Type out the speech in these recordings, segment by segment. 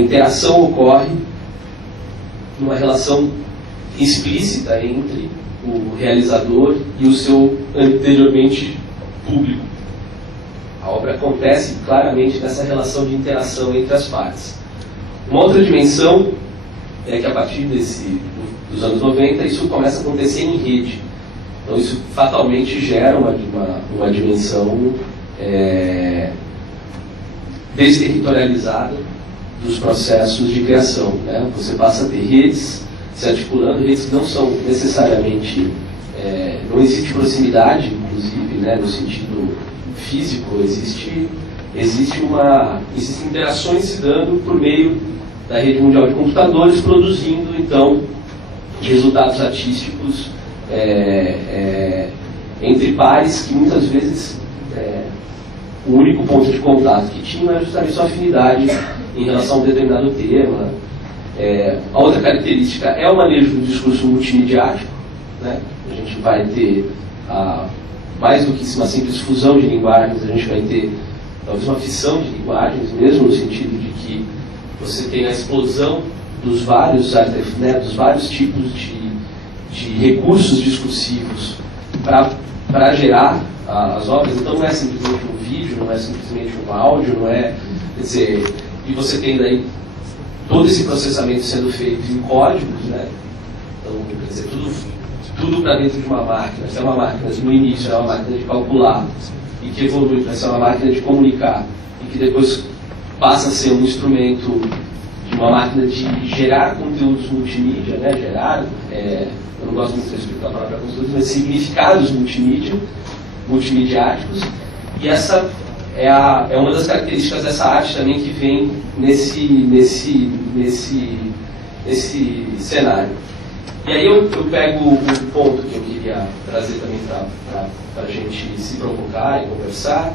A interação ocorre numa relação explícita entre o realizador e o seu anteriormente público. A obra acontece claramente nessa relação de interação entre as partes. Uma outra dimensão é que a partir dos anos 90 isso começa a acontecer em rede. Então isso fatalmente gera uma dimensão desterritorializada dos processos de criação, né? Você passa a ter redes se articulando, redes que não são necessariamente, não existe proximidade, inclusive, né, no sentido físico, existem interações se dando por meio da rede mundial de computadores, produzindo, então, resultados artísticos entre pares que muitas vezes o único ponto de contato que tinham era justamente sua afinidade em relação a um determinado tema. A outra característica é o manejo do discurso multimediático, né? A gente vai ter, mais do que uma simples fusão de linguagens, a gente vai ter talvez uma fissão de linguagens mesmo, no sentido de que você tem a explosão dos vários tipos de recursos discursivos para gerar as obras. Então não é simplesmente um vídeo, não é simplesmente um áudio, não é, quer dizer, e você tem daí todo esse processamento sendo feito em códigos, né? Então, quer dizer, tudo para dentro de uma máquina. Se é uma máquina, no início é uma máquina de calcular e que evolui para ser uma máquina de comunicar e que depois passa a ser um instrumento de uma máquina de gerar conteúdos multimídia, né? Eu não gosto muito de explicar a palavra conteúdos, mas significados multimediáticos. E essa é uma das características dessa arte também que vem nesse cenário. E aí eu pego um ponto que eu queria trazer também para a gente se provocar e conversar,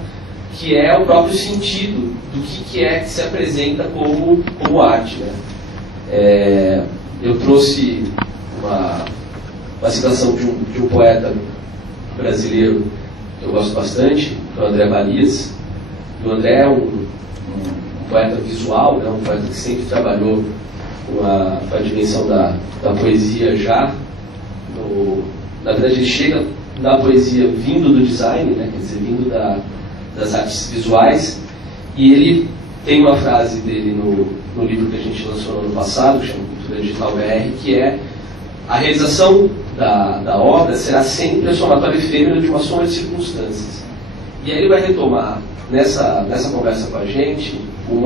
que é o próprio sentido do que é que se apresenta como arte, né? Eu trouxe uma citação de um poeta brasileiro que eu gosto bastante, do André Marias. O André é um poeta visual, né? Um poeta que sempre trabalhou com a dimensão da poesia já. Na verdade, ele chega na poesia vindo do design, né? Quer dizer, vindo das artes visuais. E ele tem uma frase dele no livro que a gente lançou no ano passado, que chama Cultura Digital BR, que é: a realização da obra será sempre a somatória efêmera de uma soma de circunstâncias. E aí ele vai retomar nessa conversa com a gente um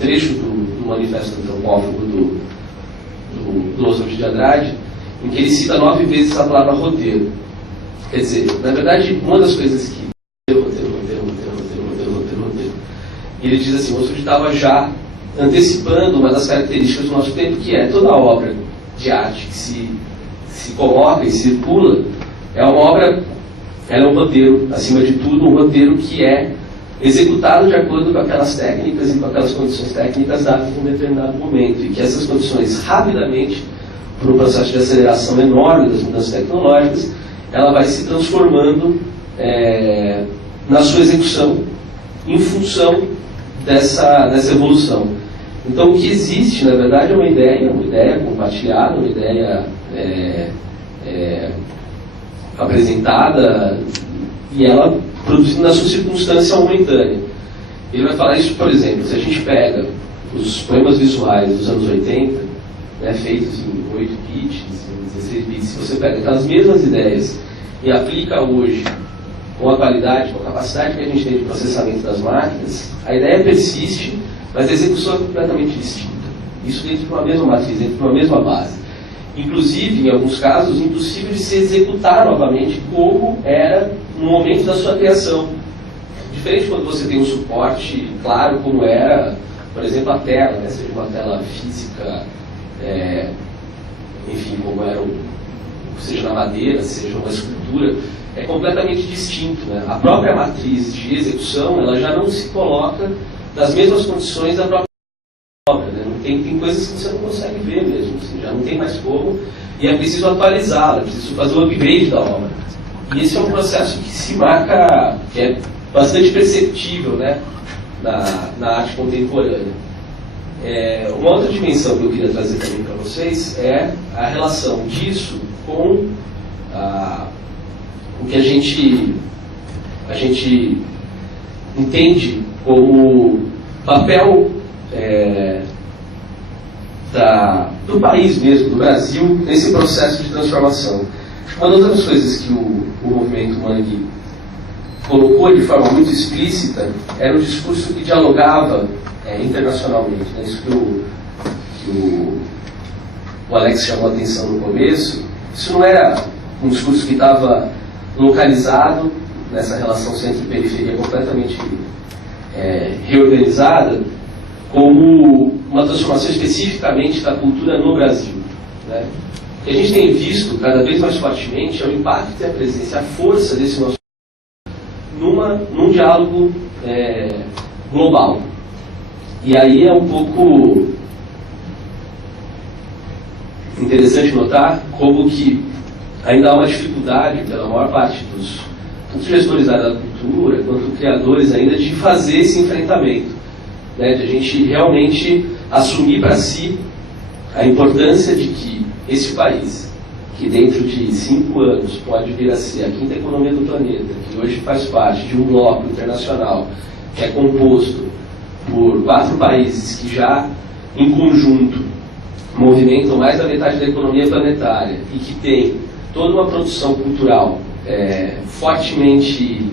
trecho do Manifesto Antropófago do Oswald de Andrade, em que ele cita 9 vezes a palavra roteiro. Quer dizer, na verdade, uma das coisas que roteiro. E ele diz assim: o Oswald estava já antecipando uma das características do nosso tempo, que é toda obra de arte que se coloca e circula, é uma obra, ela é um roteiro, acima de tudo, um roteiro que é executado de acordo com aquelas técnicas e com aquelas condições técnicas dadas em um determinado momento, e que essas condições, rapidamente, por um processo de aceleração enorme das mudanças tecnológicas, ela vai se transformando na sua execução, em função dessa evolução. Então, o que existe, na verdade, é uma ideia compartilhada, uma ideia apresentada, e ela produzindo na sua circunstância momentânea. Ele vai falar isso, por exemplo, se a gente pega os poemas visuais dos anos 80, né, feitos em 8 bits, em 16 bits, se você pega aquelas mesmas ideias e aplica hoje com a qualidade, com a capacidade que a gente tem de processamento das máquinas, a ideia persiste, mas a execução é completamente distinta. Isso dentro de uma mesma matriz, dentro de uma mesma base. Inclusive, em alguns casos, impossível de se executar novamente como era no momento da sua criação. Diferente quando você tem um suporte claro, como era, por exemplo, a tela, né? Seja uma tela física, enfim, como era, seja na madeira, seja uma escultura, é completamente distinto, né? A própria matriz de execução, ela já não se coloca nas mesmas condições da própria obra, né? Tem coisas que você não consegue ver mesmo, assim, já não tem mais como, e é preciso atualizá-la, é preciso fazer o upgrade da obra. E esse é um processo que se marca, que é bastante perceptível, né, na arte contemporânea. Uma outra dimensão que eu queria trazer também para vocês é a relação disso com o que a gente entende como papel do país mesmo, do Brasil, nesse processo de transformação. Uma das outras coisas que o movimento Mangue colocou de forma muito explícita era um discurso que dialogava internacionalmente. Né? Isso que o Alex chamou a atenção no começo. Isso não era um discurso que estava localizado nessa relação centro e periferia completamente reorganizada, como uma transformação especificamente da cultura no Brasil. Né? O que a gente tem visto cada vez mais fortemente é o impacto e a presença, a força desse nosso num diálogo global. E aí é um pouco interessante notar como que ainda há uma dificuldade pela maior parte dos tanto gestores da área da cultura quanto criadores ainda de fazer esse enfrentamento, né, de a gente realmente assumir para si a importância de que esse país, que dentro de 5 anos pode vir a ser a 5ª economia do planeta, que hoje faz parte de um bloco internacional que é composto por 4 países que já, em conjunto, movimentam mais da metade da economia planetária e que tem toda uma produção cultural fortemente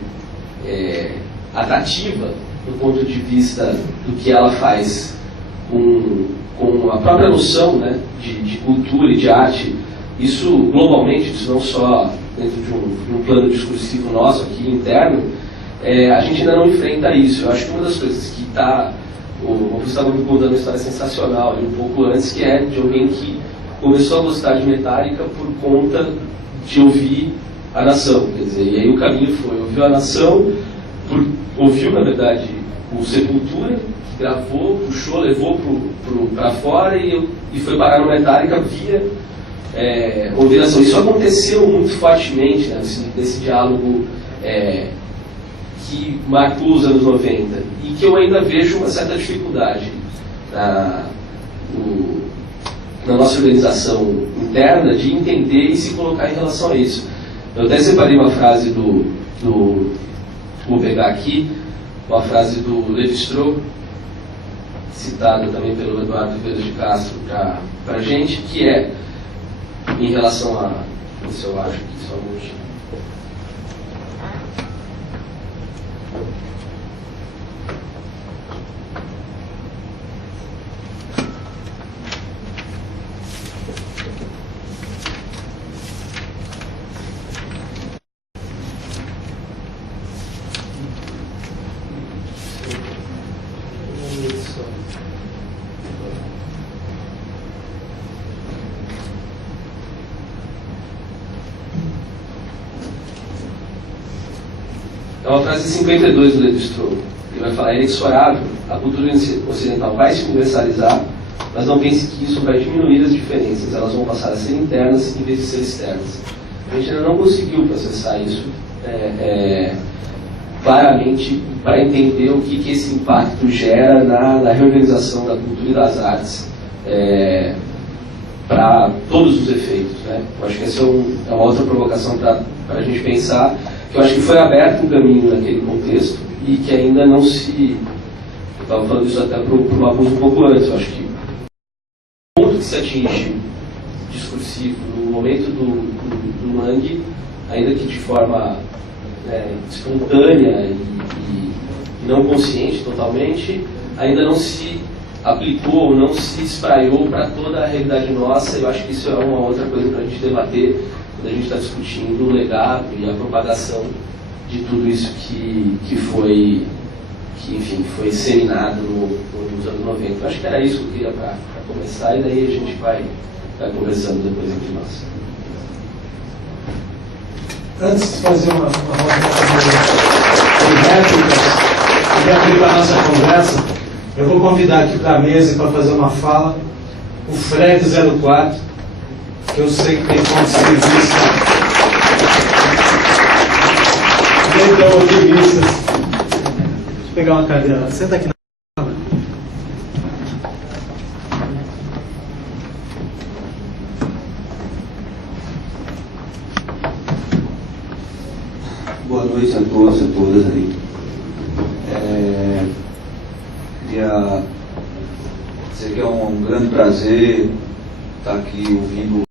atrativa do ponto de vista do que ela faz com a própria noção, né, de cultura e de arte. Isso globalmente, isso não só dentro de um plano discursivo nosso aqui interno, a gente ainda não enfrenta isso. Eu acho que uma das coisas que o Gustavo me contando uma história sensacional ali um pouco antes, que é de alguém que começou a gostar de Metallica por conta de ouvir a Nação. Quer dizer, e aí o caminho foi, ouviu a Nação, ouviu, na verdade, o Sepultura, que gravou, puxou, levou para fora e foi parar no Metallica via ouvir a Nação. Isso aconteceu muito fortemente, né, nesse diálogo que marcou os anos 90 e que eu ainda vejo uma certa dificuldade na nossa organização interna de entender e se colocar em relação a isso. Eu até separei uma frase vou pegar aqui, uma frase do Levi-Strauss, citada também pelo Eduardo Ribeiro de Castro para a gente, que é em relação a, isso eu acho que só um é uma frase 52 do Levi-Strauss. Ele vai falar: é inexorável, a cultura ocidental vai se universalizar, mas não pense que isso vai diminuir as diferenças, elas vão passar a ser internas em vez de ser externas. A gente ainda não conseguiu processar isso claramente para entender o que esse impacto gera na reorganização da cultura e das artes para todos os efeitos. Né? Eu acho que essa é uma outra provocação para a gente pensar, que eu acho que foi aberto um caminho naquele contexto e que ainda não se... Eu estava falando isso até para o Mapuz um pouco antes. Eu acho que o ponto que se atinge discursivo no momento do Mangue, ainda que de forma espontânea e não consciente totalmente, ainda não se aplicou, não se espraiou para toda a realidade nossa. Eu acho que isso é uma outra coisa para a gente debater quando a gente está discutindo o legado e a propagação de tudo isso que foi disseminado nos anos 90. Eu acho que era isso que eu queria para começar, e daí a gente vai conversando depois entre nós. Antes de fazer uma roda de réplicas e abrir para a nossa conversa, eu vou convidar aqui para a mesa para fazer uma fala o Fred 04, que eu sei que tem pontos de vista bem tão otimistas. Deixa eu pegar uma cadeira. Senta aqui na noite a todos e a todas aí. Queria dizer que é um grande prazer estar aqui ouvindo